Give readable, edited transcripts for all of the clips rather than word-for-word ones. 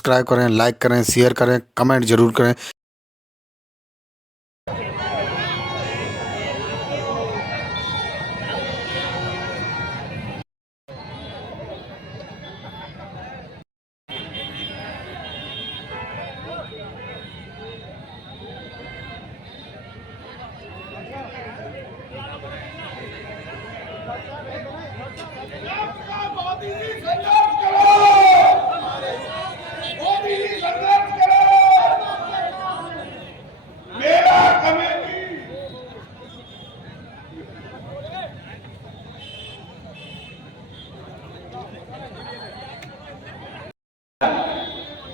Subscribe करें, like करें, share करें, कमेंट जरूर करें।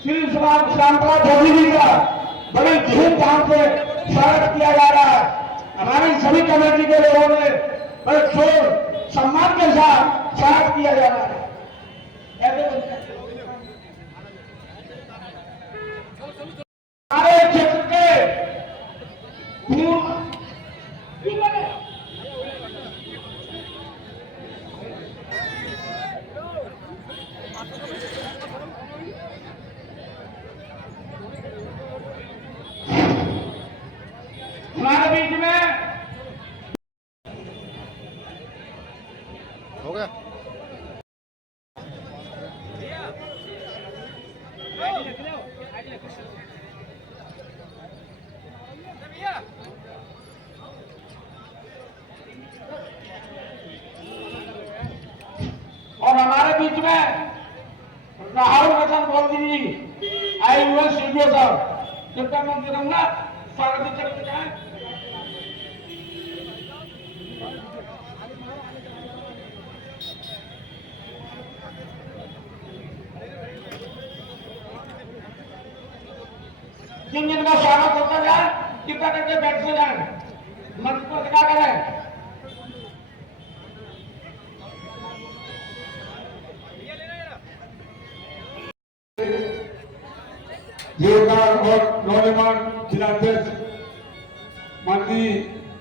श्री श्यामप्रसाद मोदी जी का बड़े धूमधाम से स्वागत किया जा रहा है। हमारी सभी कमेटी के लोगों ने बड़े जोर सम्मान के साथ स्वागत किया जा रहा है। हमारे क्षेत्र के हमारे बीच में हो गया। और हमारे बीच में राहुल रतन मोदी जी आए हुए सीडीओ साहब, कृपया मंत्री रहूंगा स्वागत करके जाए। जिन जिनका स्वागत होता जाए कृपया करके बैठते जाए, मंच पर दिखा करें। जोरदार और नौजवान जिलाध्यक्ष माननीय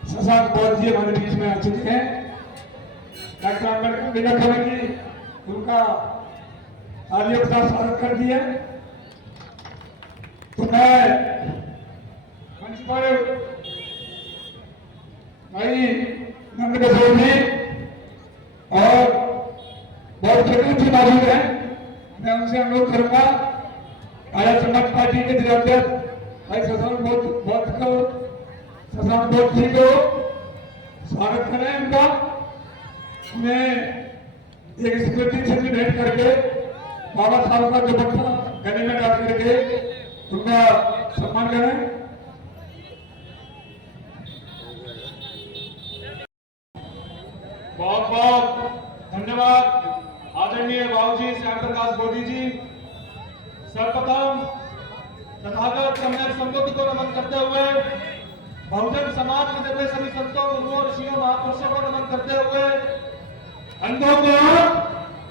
शशांक बौद्ध जी हमारे बीच में आ चुके हैं। डॉक्टर अम्बेडकर नगर कमेटी उनका आलिया के साथ स्वागत कर दिया। तो मैं मंच पर भाई नंद किशोर जी और बहुत खटूर जी मौजूद हैं। मैं उनसे अनुरोध करूंगा आर्य समाज पार्टी के जिलाध्यक्ष भाई शशांक बौद्ध जी को स्वागत करें उनका। उन्हें एक स्मृति चिन्ह भेंट करके बाबा साहब का दुपट्टा गले में डाल करके उनका सम्मान करें। बहुत बहुत धन्यवाद आदरणीय बाबूजी श्याम प्रकाश मोदी जी। सर्वप्रथम तथागत सम्यक संबुद्ध को नमन करते हुए बहुजन समाज के जैसे सभी संतों, गुरुओं, ऋषियों, महापुरुषों को नमन करते हुए अंधों को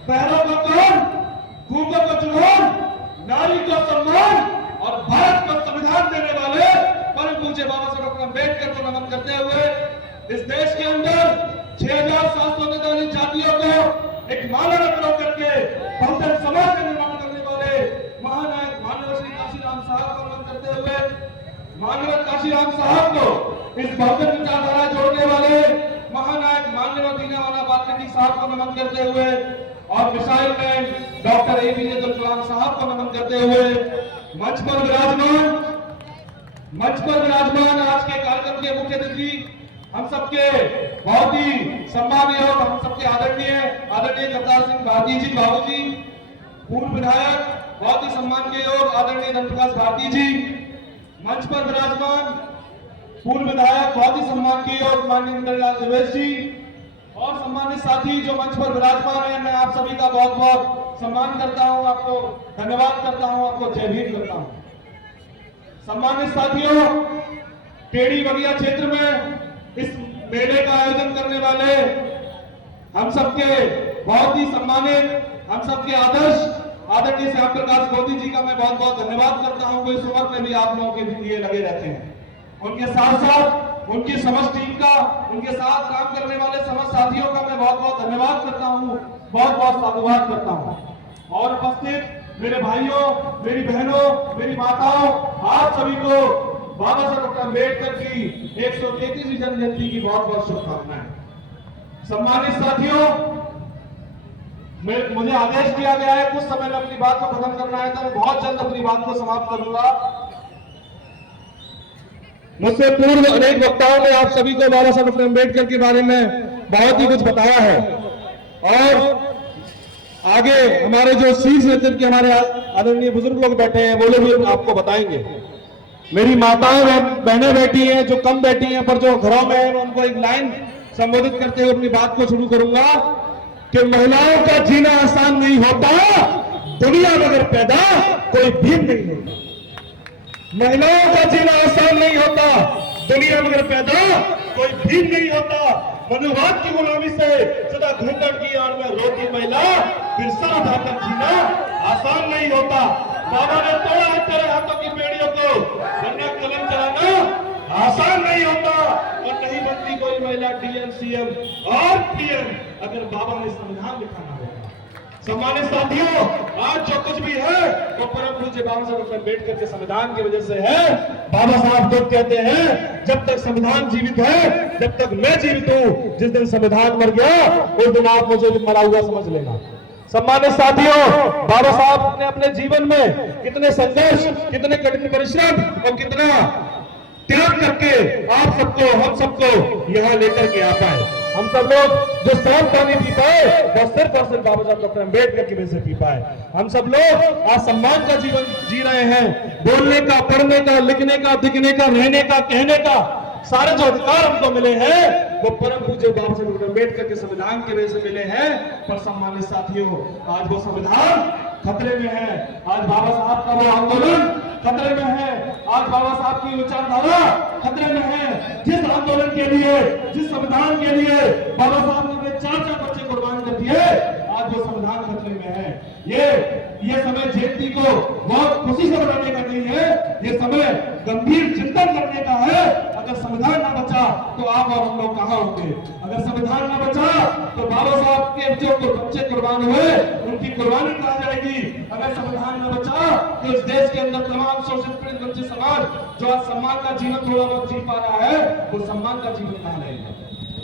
पैरों को कौन, गूंगों को चुनौन, नारी को सम्मान और भारत को संविधान देने वाले परम पूज्य बाबा साहब अम्बेडकर को नमन करते हुए इस देश के अंदर 6,743 जातियों को एक माला बनाकर करके बहुजन समाज का निर्माण करने वाले महानायक माननीय श्री काशीराम साहब को नमन करते हुए माननीय काशीराम साहब को इस बहुजन विचारधारा जोड़ने वाले महानायक माननीय दीनवाला बाल्मीकि साहब को नमन करते हुए और missile man doctor A P J Abdul Kalam साहब को नमन करते हुए मंच पर विराजमान आज के कार्यक्रम के मुख्य अतिथि हम सबके बहुत ही सम्मानीय और हम सबके आदरणीय करतार सिंह भारती जी बाबू जी, पूर्व विधायक बहुत ही सम्मान के योग आदरणीय धनप्रकाश भारती जी, मंच पर विराजमान पूर्व विधायक बहुत ही सम्मान के योग माननीय इंद्रलाल दिवेश जी और सम्मानित साथी जो मंच पर विराजमान है, मैं आप सभी का बहुत बहुत सम्मान करता हूं, आपको धन्यवाद करता हूं, आपको जय भीम करता हूं। सम्मानित साथियों, टेढ़ी बगिया क्षेत्र में इस मेले का आयोजन करने वाले हम सबके बहुत ही सम्मानित, हम सबके आदर्श आदरणीय श्याम प्रकाश मोदी जी का मैं बहुत बहुत धन्यवाद करता हूं। वो इस उम्र में भी आप लोगों के लिए लगे रहते हैं। उनके साथ साथ उनकी समस्त टीम का, उनके साथ काम करने वाले समस्त साथियों का मैं बहुत बहुत धन्यवाद करता हूं, बहुत बहुत साधुवाद करता हूं। और उपस्थित मेरे भाइयों, मेरी बहनों, मेरी माताओं, आप सभी को बाबा साहब डॉक्टर अम्बेडकर की 133वीं जन्म जयंती की बहुत बहुत शुभकामनाएं। सम्मानित साथियों, मुझे आदेश दिया गया है कुछ समय में अपनी बात को खत्म करना है, तो मैं बहुत जल्द अपनी बात को समाप्त करूंगा। मुझसे पूर्व अनेक वक्ताओं ने आप सभी को बाबा साहब डॉक्टर अम्बेडकर के बारे में बहुत ही कुछ बताया है, और आगे हमारे जो शीर्ष नेतृत्व के हमारे आदरणीय बुजुर्ग लोग बैठे हैं वो लोग भी आपको बताएंगे। मेरी माताएं बहनें बैठी हैं, जो कम बैठी हैं पर जो घरों में है, मैं उनको एक लाइन संबोधित करते हुए अपनी बात को शुरू करूंगा कि महिलाओं का जीना आसान नहीं होता, दुनिया में अगर पैदा कोई भीम नहीं होता। महिलाओं का जीना आसान नहीं होता, दुनिया में अगर पैदा कोई भीम नहीं होता। मनुवाद की गुलामी से सदा घूंघट की आड़ में रोती महिला फिर सर उठाकर जीना आसान नहीं होता। बाबा ने तोड़ा है तेरे हाथों की बेड़ियों को, वरना कलम चलाना आसान नहीं होता, और नहीं बनती कोई महिला डीएम, सीएम और पीएम अगर बाबा ने संविधान लिखा ना होगा। सम्मानित साथियों, आज जो कुछ भी है वो परम पूज्य बाबा साहब डॉक्टर अम्बेडकर के संविधान की वजह से है। बाबा साहब खुद कहते हैं जब तक संविधान जीवित है, जब तक मैं जीवित हूं, जिस दिन संविधान मर गया उस दिन आप मुझे मरा हुआ समझ लेना। सम्मानित साथियों, बाबा साहब ने अपने जीवन में कितने संघर्ष, कितने कठिन परिश्रम और कितना त्याग करके आप सबको, हम सबको यहाँ लेकर के आ पाए। हम सब लोग जो साफ पानी पी पाए वो सिर्फ और सिर्फ बाबा साहब डॉक्टर अम्बेडकर की वजह से पी पाए। हम सब लोग आज सम्मान का जीवन जी रहे हैं। बोलने का, पढ़ने का, लिखने का, दिखने का, रहने का, कहने का सारे जो अधिकार हमको मिले हैं वो परम पूज्य बाबा साहब डॉक्टर अम्बेडकर के संविधान की वजह से मिले हैं। पर सम्मानित साथियों, आज वो संविधान खतरे में है, आज बाबा साहब का वो आंदोलन खतरे में है, आज बाबा साहब की विचारधारा खतरे में है। जिस आंदोलन के लिए, जिस संविधान के लिए बाबा साहब ने अपने 4 बच्चे कुर्बान कर दिए, आज वो संविधान खतरे में है। ये समय जयंती को बहुत खुशी से मनाने का नहीं है, ये समय गंभीर चिंतन करने का है। अगर संविधान ना बचा तो आप और हम लोग कहां होंगे? अगर संविधान ना बचा तो बाबा साहब के जो बच्चे कुर्बान हुए उनकी कुर्बानी कहां जाएगी? अगर संविधान ना बचा तो इस देश के अंदर तमाम शोषित पीड़ित बच्चे समाज जो आज सम्मान का जीवन थोड़ा बहुत जी पा रहा है, वो सम्मान का जीवन कहां रहेगा?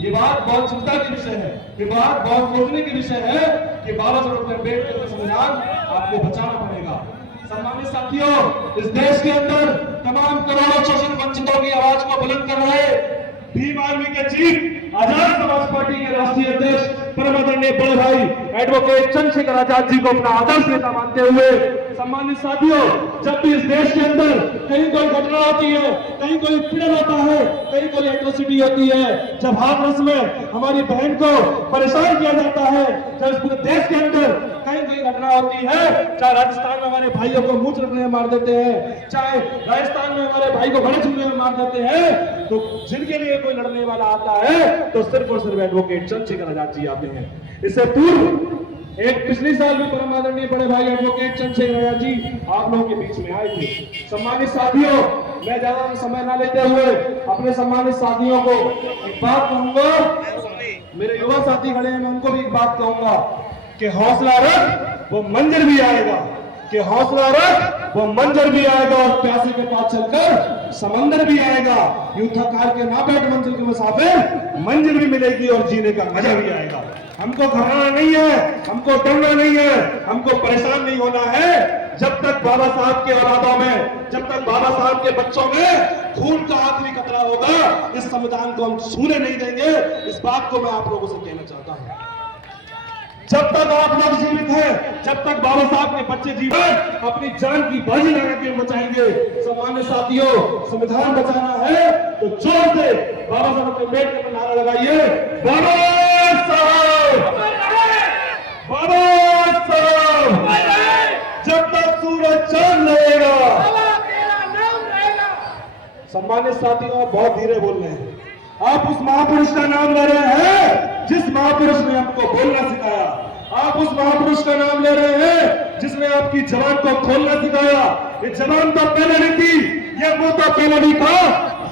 ये बात बहुत चिंता की विषय है, ये बात बहुत सोचने की विषय है कि बाबा साहब डॉक्टर अम्बेडकर का संविधान आपको बचाना पड़ेगा। सम्मानित साथियों, इस देश के अंदर तमाम करोड़ों शोषित वंचितों की आवाज को बुलंद कर रहे भीम आर्मी के चीफ, आजाद समाज पार्टी के राष्ट्रीय अध्यक्ष परम आदरणीय बड़े भाई एडवोकेट चंद्रशेखर आजाद जी को अपना आदर्श नेता मानते हुए, सम्मानित साथियों, जब भी इस देश के अंदर कहीं कोई घटना होती है, कहीं कोई पीड़न होता है, कहीं कोई एट्रोसिटी होती है, जब हाथरस में हमारी बहन को परेशान किया जाता है, जब इस पूरे देश के अंदर कहीं कोई घटना होती है, चाहे राजस्थान में हमारे भाइयों को मुंह रखने में मार देते हैं, चाहे राजस्थान में हमारे भाई को घड़े चुनने में मार देते हैं, तो जिनके लिए कोई लड़ने वाला आता है तो सिर्फ और सिर्फ एडवोकेट चंद्रशेखर आजाद जी आते हैं। इससे पूर्व एक पिछले साल भी परम आदरणीय बड़े भाई एडवोकेट चंद्रशेखर आजाद जी आप लोगों के बीच में आए थे। सम्मानित साथियों, मैं ज्यादा समय ना लेते हुए अपने सम्मानित साथियों को एक बात कहूंगा, मेरे युवा साथी खड़े हैं, मैं उनको भी एक बात कहूंगा कि हौसला रख वो मंजर भी आएगा, कि हौसला रख वो मंजर भी आएगा, और प्यासे के पास चलकर समंदर भी आएगा। यूं थकार के ना बैठ मंजिल के मुसाफिर, मंजिल भी मिलेगी और जीने का मजा भी आएगा। हमको घबराना नहीं है, हमको डरना नहीं है, हमको परेशान नहीं होना है। जब तक बाबा साहब के औलादों में, जब तक बाबा साहब के बच्चों में खून का आखिरी कतरा होगा, इस संविधान को हम छूने नहीं देंगे। इस बात को मैं आप लोगों से कहना चाहता हूं। जब तक आप लोग जीवित हैं, जब तक बाबा साहब के बच्चे जीवित, अपनी जान की बाजी लगा के बचाएंगे। सम्मानित साथियों, संविधान बचाना है तो जोर से बाबा साहब के अम्बेडकर का नारा लगाइए, बाबा साहब, बाबा साहब, जब तक सूरज चांद रहेगा। सम्मानित साथियों, आप बहुत धीरे बोल रहे हैं। आप उस महापुरुष का नाम ले रहे हैं जिस महापुरुष ने आपको बोलना सिखाया। आप उस महापुरुष का नाम ले रहे हैं जिसने आपकी जबान को खोलना सिखाया। ये जबान तो पहले नहीं थी, ये मुंह तो पहले नहीं था।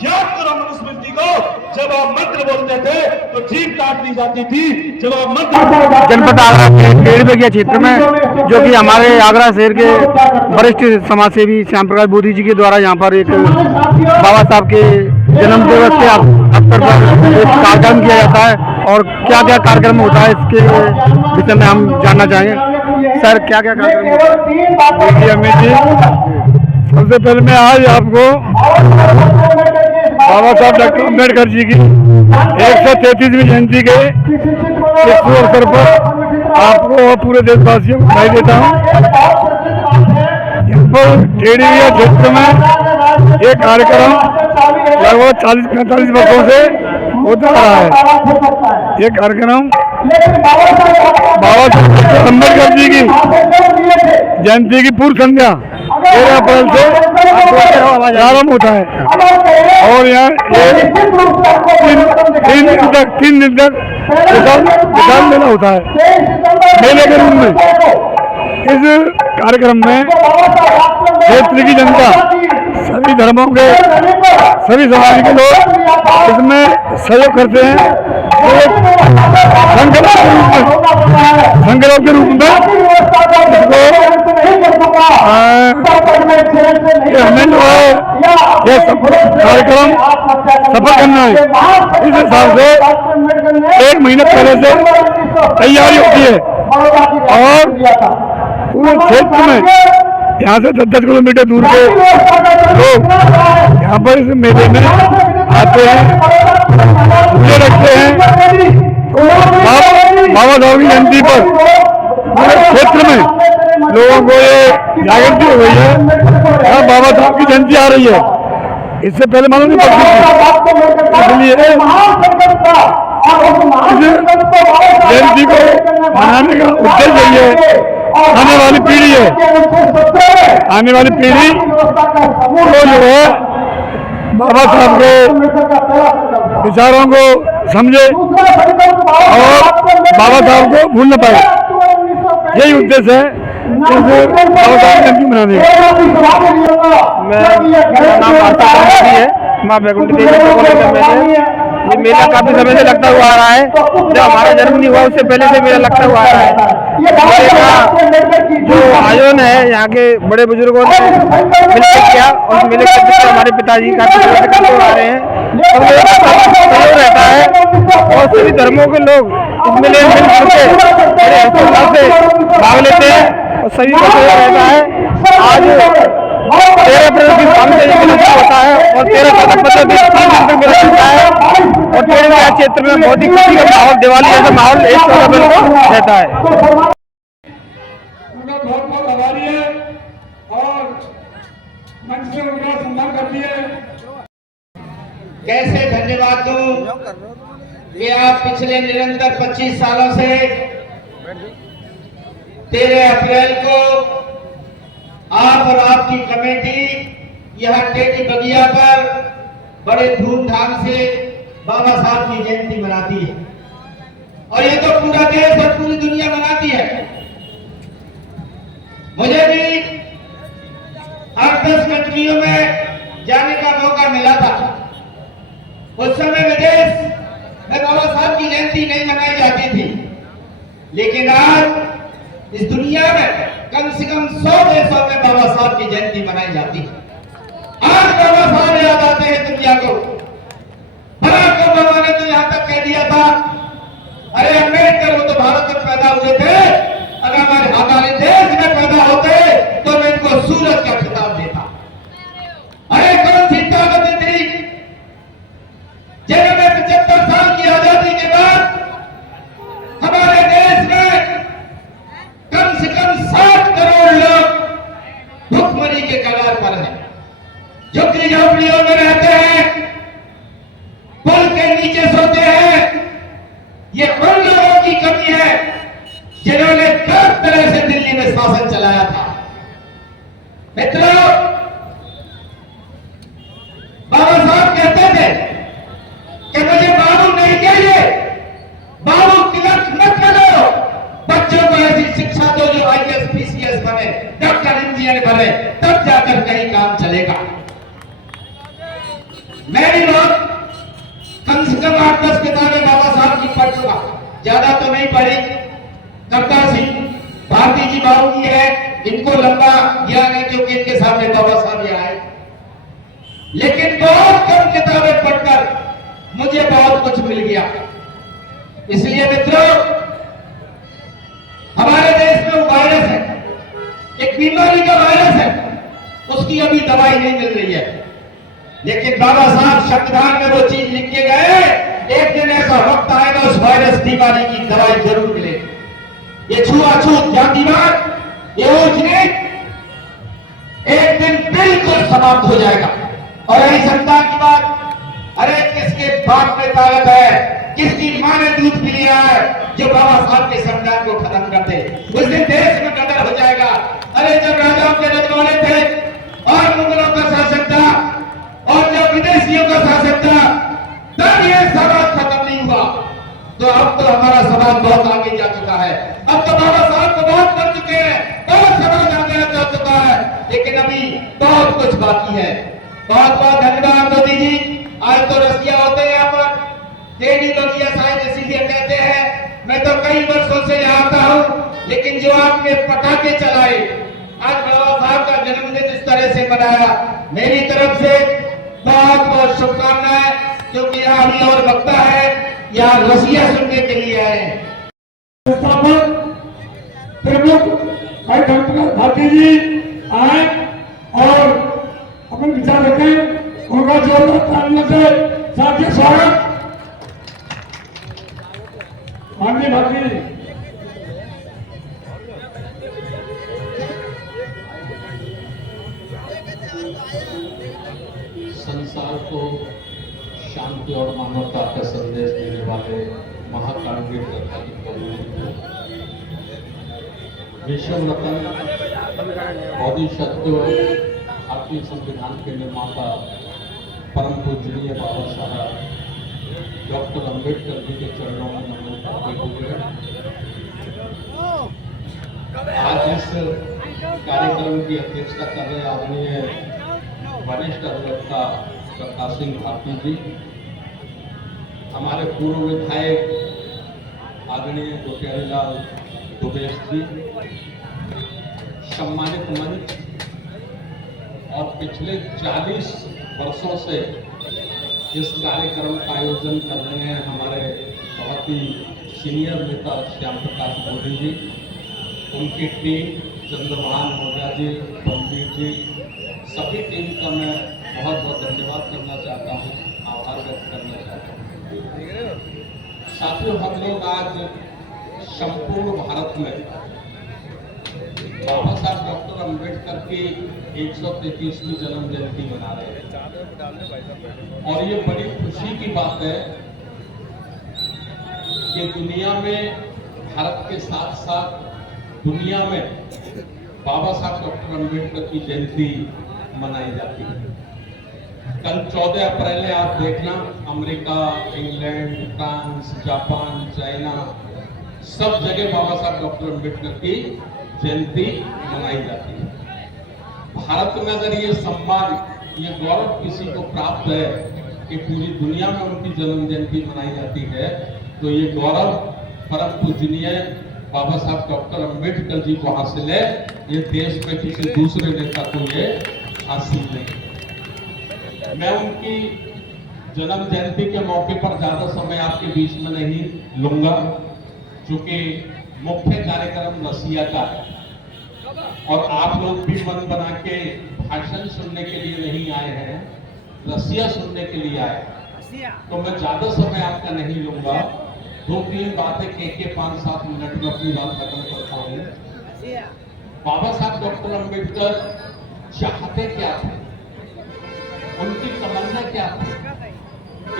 याद करो मनुस्मृति को, जब आप मंत्र बोलते थे तो जीभ काट दी जाती थी, जब आप मंत्र जनपद आगरा के टेढ़ी क्षेत्र में, जो कि हमारे आगरा शहर के वरिष्ठ समाज सेवी श्याम प्रकाश बोधी जी के द्वारा यहाँ पर एक बाबा साहब के जन्म दिवस के अवसर पर एक कार्यक्रम किया जाता है। और क्या क्या कार्यक्रम होता है इसके विषय में हम जानना चाहेंगे। सर, क्या क्या कार्यक्रम होता है? देखिए अमित जी, सबसे पहले मैं आज आपको बाबा साहब डॉक्टर अम्बेडकर जी की 133वीं जयंती के शुभ अवसर पर आपको और पूरे देशवासियों को बधाई देता हूँ। यहाँ पर टेढ़ी क्षेत्र में ये कार्यक्रम लगभग 40-45 वर्षों से होता रहा है। ये कार्यक्रम बाबा साहब अम्बेडकर जी की जयंती की पूर्व संध्या 13 अप्रैल से प्रारंभ होता है और यहाँ 3 दिन तक विशाल मेला होता है। मेले के रूप में इस कार्यक्रम में क्षेत्र की जनता, सभी धर्मों के, सभी समाज के लोग इसमें सहयोग करते हैं। संकल्प के रूप में हमें जो है ये कार्यक्रम सफल करना है। इस हिसाब से 1 महीने पहले से तैयारी होती है और पूरे क्षेत्र में यहाँ से 10-10 किलोमीटर दूर के लोग यहाँ पर इस मेले में आते हैं, पूजे रखते हैं। बाबा साहब की जयंती पर पूरे क्षेत्र में लोगों को ये जागृति हो गई है, यहाँ बाबा साहब की जयंती आ रही है। इससे पहले मालूम नहीं पड़ती थी, इसलिए जयंती को मनाने का उद्देश्य ये है, आने वाली पीढ़ी है, आने वाली पीढ़ी को जो है बाबा साहब के विचारों को समझे और बाबा साहब को भूल न पाए। यही उद्देश्य है बाबा साहब जयंती मनाने का। मेरा नाम आस्था चौधरी है, माँ बैकुंठ देवी। ये मेला काफी समय से लगता हुआ आ रहा है। जब हमारा जन्म नहीं हुआ उससे पहले से मेला लगता हुआ आ रहा है। जो आयोजन है यहाँ के बड़े बुजुर्गों ने मिलकर किया और उस मेले के पीछे हमारे पिताजी काफी समय से करते हुए आ रहे हैं। सहयोग रहता है और सभी धर्मों के लोग इस मेले में मिलकर के बड़े हर्षोल्लास से भाग लेते हैं और सभी का सहयोग रहता है। आज 13 अप्रैल की शाम से ये मेला होता है और 13-14-15 दिन 3 दिन तक मेला चलता है और टेढ़ी क्षेत्र में बहुत ही खुशी का माहौल, दिवाली जैसा माहौल 1-14 अप्रैल को रहता है। उनका बहुत बहुत आभारी है और मंच से उनका सम्मान करती है। कैसे धन्यवाद दूं कि आप पिछले निरंतर 25 सालों से 13 अप्रैल को आप और आपकी कमेटी यहाँ टेढ़ी बगिया पर बड़े धूमधाम से बाबा साहब की जयंती मनाती है और ये तो पूरा देश और पूरी दुनिया मनाती है। मुझे भी 8-10 कंट्रियों में जाने का मौका मिला था। उस समय विदेश में बाबा साहब की जयंती नहीं मनाई जाती थी, लेकिन आज इस दुनिया में कम से कम 100 देशों में बाबा साहब की जयंती मनाई जाती है। आज बाबा साहब याद आते हैं दुनिया को। बराक ओबामा ने तो यहां तक कह दिया था, अरे अम्बेडकर वो तो भारत में पैदा हुए थे, अगर हमारे देश में पैदा होते तो मैं इनको सूरज का खिताब देता। अरे कौन सी ताकत थी जिन्होंने 75 साल की आजादी के बाद हमारे देश में कम से कम 60 करोड़ लोग भुखमरी के कगार पर हैं, झुग्गी झोपड़ियों में रहते हैं, पुल के नीचे सोते हैं। ये उन लोगों की कमी है जिन्होंने गलत तरह से दिल्ली में शासन चलाया था। मित्रों, बाबा साहब कहते थे कि मुझे बाबू नहीं चाहिए, बाबू तिलक मत करो, बच्चों को ऐसी शिक्षा दो जो IAS PCS बने, डॉक्टर इंजीनियर बने, तब जाकर कहीं काम चलेगा। मैं भी बहुत कम से कम 8-10 किताबें बाबा साहब की पढ़ चुका, ज्यादा तो नहीं पढ़ी। कविता सिंह भारती जी बाबू की है, इनको लंबा ज्ञान है क्योंकि इनके सामने बाबा साहब ये आए, लेकिन बहुत कम किताबें पढ़कर मुझे बहुत कुछ मिल गया। इसलिए मित्रों, हमारे देश में वायरस है, एक बीमारी का वायरस है, उसकी अभी दवाई नहीं मिल रही है, लेकिन बाबा साहब संविधान में वो चीज लिख के गए, एक दिन ऐसा वक्त आएगा उस वायरस बीमारी की दवाई जरूर मिलेगी। ये छुआछूत, जातिवाद, ये ऊंच नीच एक दिन बिल्कुल समाप्त हो जाएगा। और यही संतान की बात, अरे किसके बाप में ताकत है, किसकी मां ने दूध पी लिया है जो बाबा साहब के संविधान को खत्म कर दे, उस दिन देश में कदर हो जाएगा। अरे जब राजाओं के रजवाड़े थे और मुगलों का शासन था और जब विदेशियों का शासन था, तब ये समाज खत्म नहीं हुआ। तो अब तो हमारा समाज बहुत आगे जा चुका है, अब तो बाबा साहब को बहुत कर चुके हैं, बहुत समाज आगे जा चुका है, लेकिन अभी बहुत कुछ बाकी है। बहुत बहुत धन्यवाद मोदी जी। आज तो रसिया होते हैं यहाँ पर, टेढ़ी बगिया शायद इसीलिए कहते हैं। मैं तो कई वर्षों से यहाँ आता हूँ, लेकिन जो आपने पटाखे चलाए, आज बाबा साहब का जन्मदिन इस तरह से मनाया, मेरी तरफ से बहुत बहुत शुभकामनाएं, क्योंकि यहाँ अभी और वक्ता है, यहाँ रसिया सुनने के लिए आए हैं। प्रमुख भाई डॉक्टर भारती जी आए और अपने विचार रखें, उनका जोरदार तालियों से साथी स्वागत। माननीय भारती जी। संसार को शांति और मानवता का संदेश देने वाले महाकाव्य कथा की कवि विश्व रत्न बोधिसत्व भारतीय संविधान के निर्माता परम पूजनीय बाबा साहब डॉक्टर अंबेडकर जी के चरणों में नमन करते हुए आज इस कार्यक्रम की अध्यक्षता कर रहे आदरणीय वरिष्ठ अधिवक्ता प्रकाश सिंह भारती जी, हमारे पूर्व विधायक आदरणीय प्यारीलाल दुबेश जी, सम्मानित मंच और पिछले 40 वर्षों से इस कार्यक्रम का आयोजन कर रहे हैं हमारे बहुत ही सीनियर नेता श्याम प्रकाश मोदी जी, उनकी टीम चंद्रभान मौर्य जी, बलबीर जी, सभी टीम का मैं बहुत बहुत धन्यवाद करना चाहता हूँ, आभार व्यक्त करना चाहता हूँ। साथियों, हम लोग आज संपूर्ण भारत में बाबा साहब डॉक्टर अंबेडकर की 133वीं जन्म जयंती मना रहे हैं और ये बड़ी खुशी की बात है कि दुनिया में, भारत के साथ साथ दुनिया में बाबा साहब डॉक्टर अंबेडकर की जयंती मनाई जाती है। कल 14 अप्रैल है, आप देखना America, England, France, Japan, China, सब जगह बाबा साहब डॉक्टर अंबेडकर की जयंती मनाई जाती है। भारत में अगर ये सम्मान, ये गौरव किसी को प्राप्त है कि पूरी दुनिया में उनकी जन्म जयंती मनाई जाती है, तो ये गौरव परम पूजनीय बाबा साहब डॉक्टर अंबेडकर जी को हासिल है। ये देश में किसी दूसरे नेता को ये हासिल नहीं। मैं उनकी जन्म जयंती के मौके पर ज्यादा समय आपके बीच में नहीं लूंगा, क्योंकि मुख्य कार्यक्रम रसिया का है और आप लोग भी मन बना के भाषण सुनने के लिए नहीं आए हैं, रसिया सुनने के लिए आए, तो मैं ज्यादा समय आपका नहीं लूंगा। 2-3 बातें के 5-7 मिनट में अपनी बात खत्म करता हूँ। बाबा साहब डॉक्टर अंबेडकर चाहते क्या थे, उनकी तमन्ना क्या थी,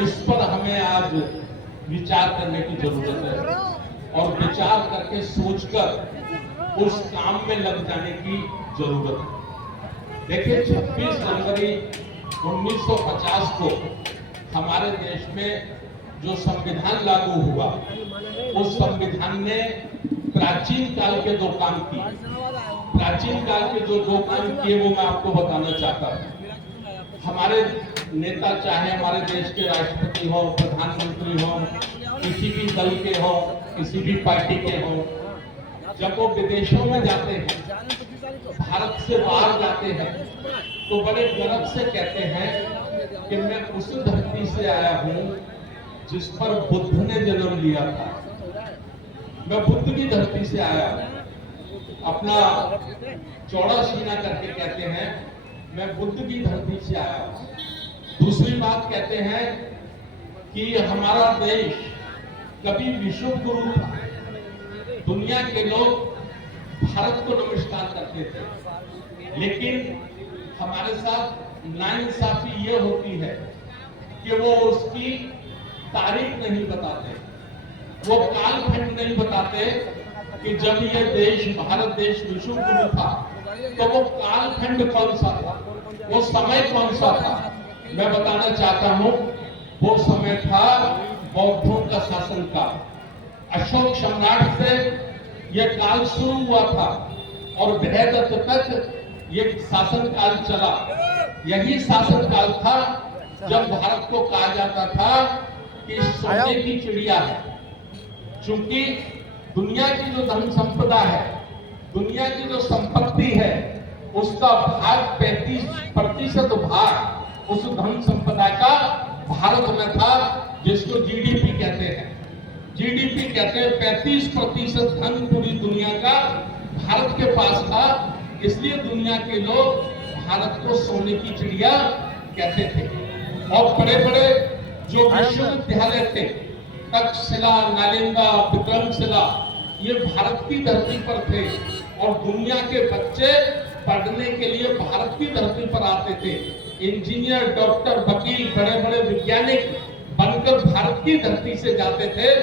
इस पर हमें आज विचार करने की जरूरत है और विचार करके सोचकर उस काम में लग जाने की जरूरत है। देखिए, 26 जनवरी 1950 को हमारे देश में जो संविधान लागू हुआ, उस संविधान ने प्राचीन काल के 2 काम किए। प्राचीन काल के जो 2 काम किए वो मैं आपको बताना चाहता हूं। हमारे नेता, चाहे हमारे देश के राष्ट्रपति हो, प्रधानमंत्री हो, किसी भी दल के हो, किसी भी पार्टी के हो, जब वो विदेशों में जाते हैं, भारत से बाहर जाते हैं, तो बड़े गर्व से कहते हैं कि मैं उस धरती से आया हूं जिस पर बुद्ध ने जन्म लिया था। मैं बुद्ध की धरती से आया हूं। अपना चौड़ा सीना करके कहते हैं मैं बुद्ध की धरती से आया हूं। दूसरी बात कहते हैं कि हमारा देश कभी विश्व गुरु था। दुनिया के लोग भारत को नमस्कार करते थे, लेकिन हमारे साथ नाइंसाफी ये होती है कि वो उसकी तारीख नहीं बताते, वो कालखंड नहीं बताते कि जब ये देश, भारत देश विश्व गुरु था तो वो कालखंड कौन सा था, वो समय कौन सा था। मैं बताना चाहता हूं, वो समय था बौद्धों का शासन काल। अशोक सम्राट से यह काल शुरू हुआ था और बृहदत्त तक ये शासन काल चला। यही शासन काल था जब भारत को कहा जाता था कि सोने की चिड़िया है। चूंकि दुनिया की जो धन संपदा है, दुनिया की जो संपत्ति है, उसका भाग 35% भाग उस धन संपदा का भारत में था, जिसको जीडीपी कहते हैं। जीडीपी कहते हैं 35% धन पूरी दुनिया का भारत के पास था। इसलिए दुनिया के लोग भारत को सोने की चिड़िया कहते थे। और बड़े बड़े जो विश्वविद्यालय थे, तक्षशिला, नालंदा, विक्रमशिला, ये भारत की धरती पर थे और दुनिया के बच्चे पढ़ने के लिए भारत की धरती पर आते थे। इंजीनियर, डॉक्टर, वकील, बड़े बड़े वैज्ञानिक बनकर भारत की धरती से जाते थे।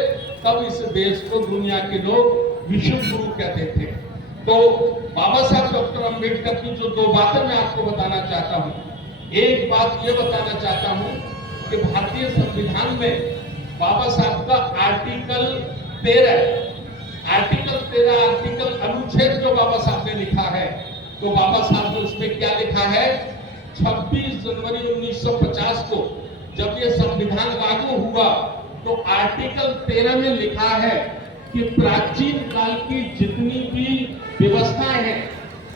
तब इस देश को दुनिया के लोग विश्व गुरु कहते थे। तो बाबा साहब डॉक्टर अंबेडकर की जो दो बातें मैं आपको बताना चाहता हूं। एक बात ये बताना चाहता हूं कि भारतीय संविधान में बाबा साहब का आर्टिकल 13 आर्टिकल अनुच्छेद जो बाबा साहब ने लिखा है, तो बाबा साहब ने उसमें क्या लिखा है? 26 जनवरी 1950 को जब ये संविधान लागू हुआ तो आर्टिकल 13 में लिखा है कि प्राचीन काल की जितनी भी व्यवस्थाएं हैं,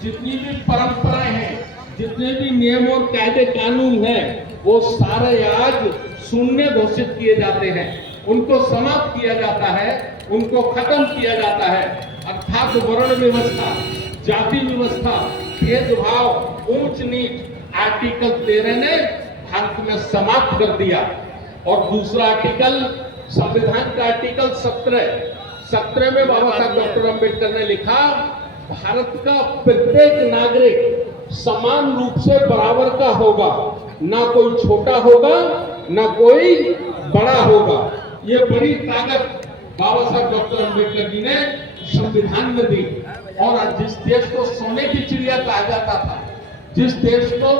जितनी भी परंपराएं हैं, जितने भी नियम और कायदे कानून हैं, वो सारे आज शून्य घोषित किए जाते हैं। उनको समाप्त किया जाता है, उनको खत्म किया जाता है। अर्थात वर्ण व्यवस्था, जाति व्यवस्था, भेदभाव, ऊंच नीच आर्टिकल 13 ने भारत में समाप्त कर दिया। और दूसरा आर्टिकल, संविधान का आर्टिकल 17 में बाबा साहब डॉक्टर अंबेडकर ने लिखा, भारत का प्रत्येक नागरिक समान रूप से बराबर का होगा, ना कोई छोटा होगा ना कोई बड़ा होगा। ये बड़ी ताकत बाबा साहब डॉक्टर अंबेडकर जी ने संविधान में दी। और जिस देश को सोने की चिड़िया कहा जाता था, जिस देश को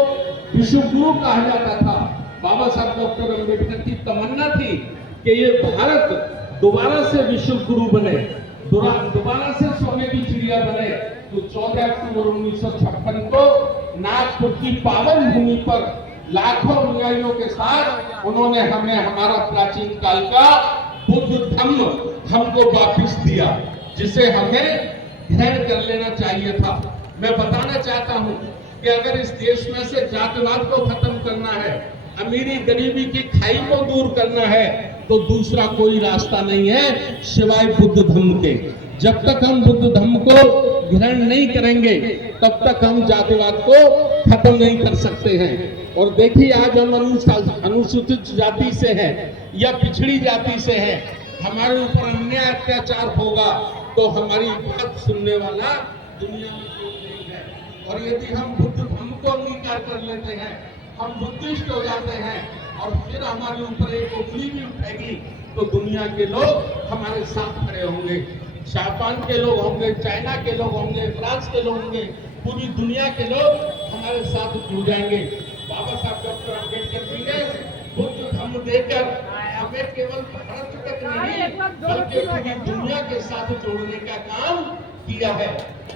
विश्व गुरु कहा जाता था, बाबा साहब डॉक्टर अंबेडकर की तमन्ना थी कि ये भारत दोबारा से विश्व गुरु बने, दोबारा से सोने की चिड़िया बने। तो 14 अक्टूबर 1956 को नागपुर की पावन भूमि पर लाखों अनुयायियों के साथ उन्होंने हमें हमारा प्राचीन काल का बुद्ध धम्म हमको वापस दिया, जिसे हमें ग्रहण कर लेना चाहिए था। मैं बताना चाहता हूं कि अगर इस देश में से जातिवाद को खत्म करना है, अमीरी गरीबी की खाई को दूर करना है, तो दूसरा कोई रास्ता नहीं है सिवाय बुद्ध धम्म के। जब तक हम बुद्ध धम्म को ग्रहण नहीं करेंगे, तब तक हम जातिवाद को खत्म नहीं कर सकते हैं। और देखिए, आज हम अनुसूचित जाति से हैं या पिछड़ी जाति से हैं, हमारे ऊपर अन्याय अत्याचार होगा तो हमारी बात सुनने वाला दुनिया में कोई नहीं है। और यदि हम बुद्ध धम्म को अंगीकार कर लेते हैं, हम बुद्धिस्ट हो जाते हैं और फिर हमारे ऊपर एक उंगली भी उठेगी, तो दुनिया के लोग हमारे साथ खड़े होंगे। जापान के लोग होंगे, चाइना के लोग होंगे, फ्रांस के लोग होंगे, पूरी दुनिया के लोग हमारे साथ जुड़ जाएंगे। बाबा साहब डॉक्टर अंबेडकर जी ने बुद्ध धम्म देकर हमें केवल भारत तक नहीं बल्कि पूरी दुनिया के साथ जोड़ने का काम किया है।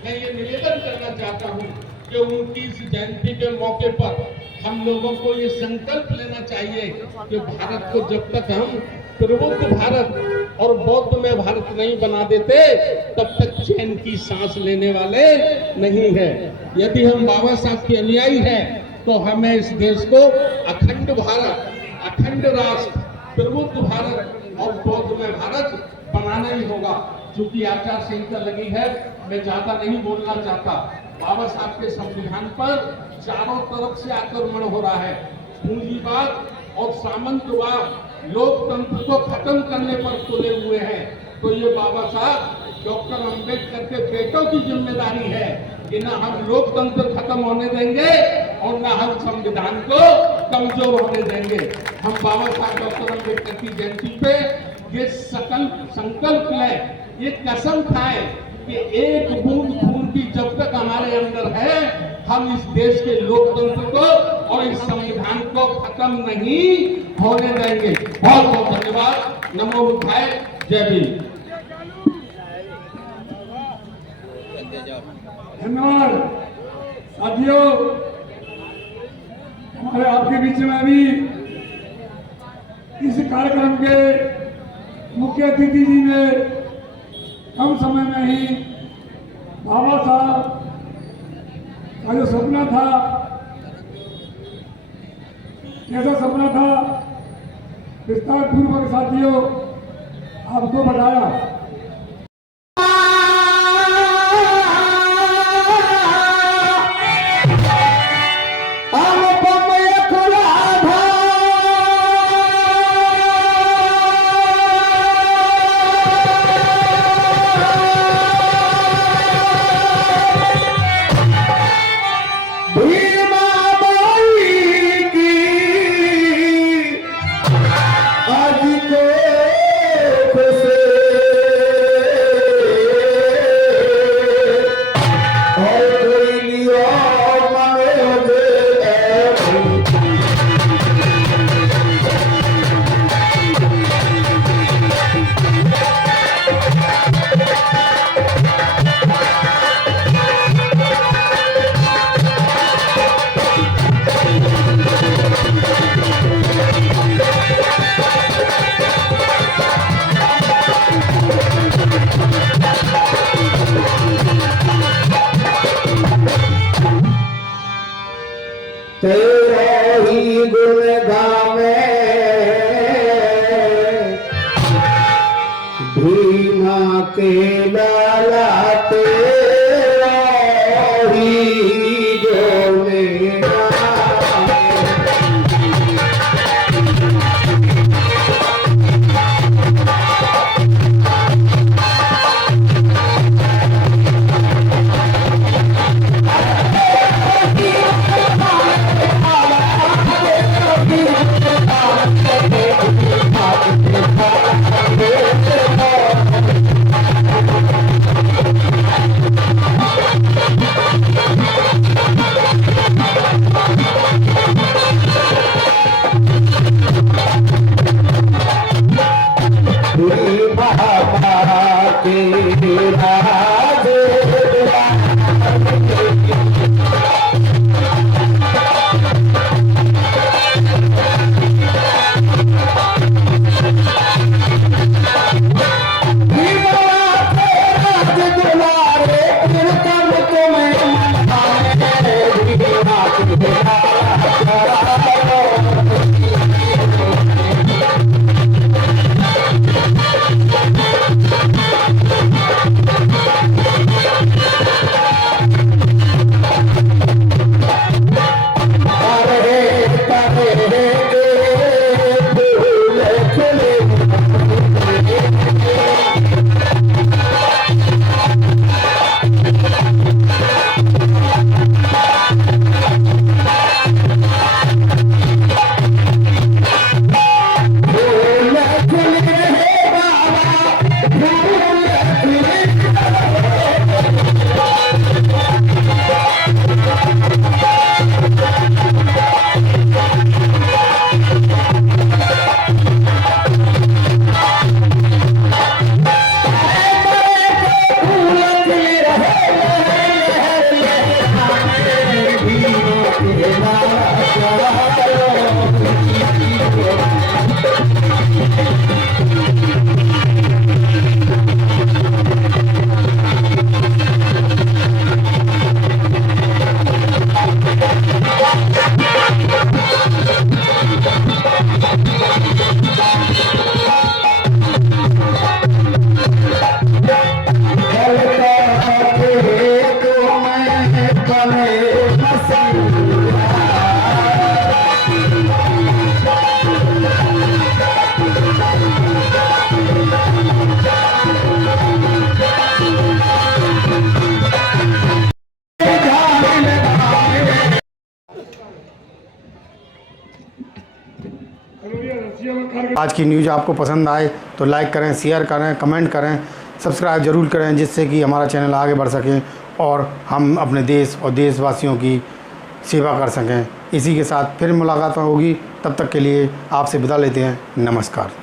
मैं ये निवेदन करना चाहता हूँ कि उनकी इस जयंती के मौके पर हम लोगों को ये संकल्प लेना चाहिए कि भारत को जब तक हम प्रबुद्ध भारत और बौद्ध में भारत नहीं बना देते तब तक चैन की सांस लेने वाले नहीं है। यदि हम बाबा साहब के अनुयायी हैं तो हमें इस देश को अखंड भारत, अखंड राष्ट्र, प्रबुद्ध भारत और बौद्ध में भारत बनाना ही होगा। चूंकि आचार संहिता लगी है, मैं ज्यादा नहीं बोलना चाहता। बाबा साहब के संविधान पर चारों तरफ से आक्रमण हो रहा है। पूंजीवाद और सामंतवाद लोकतंत्र को खत्म करने पर तुले हुए हैं। तो ये बाबा साहब डॉक्टर अंबेडकर के बेटों की जिम्मेदारी है कि ना हम लोकतंत्र खत्म होने देंगे और ना हम संविधान को कमजोर होने देंगे। हम बाबा साहब डॉक्टर अंबेडकर की जयंती पे ये संकल्प लें, ये कसम खाएं कि एक बूंद खून की जब तक हमारे अंदर है, हम इस देश के लोकतंत्र को और इस संविधान को खत्म नहीं होने देंगे। बहुत बहुत धन्यवाद। नमो बुद्धाय। जय भीम। धन्यवाद साथियों। हमारे आपके बीच में अभी इस कार्यक्रम के मुख्य अतिथि जी ने कम समय में ही बाबा साहब का जो सपना था, कैसा सपना था, विस्तार पूर्वक साथियों आपको बताया। तेरा ही गुण गावे भीमा के लाला, तेरा ही गुण गावे। आज की न्यूज़ आपको पसंद आए तो लाइक करें, शेयर करें, कमेंट करें, सब्सक्राइब जरूर करें, जिससे कि हमारा चैनल आगे बढ़ सके और हम अपने देश और देशवासियों की सेवा कर सकें। इसी के साथ फिर मुलाकात होगी, तब तक के लिए आपसे विदा लेते हैं। नमस्कार।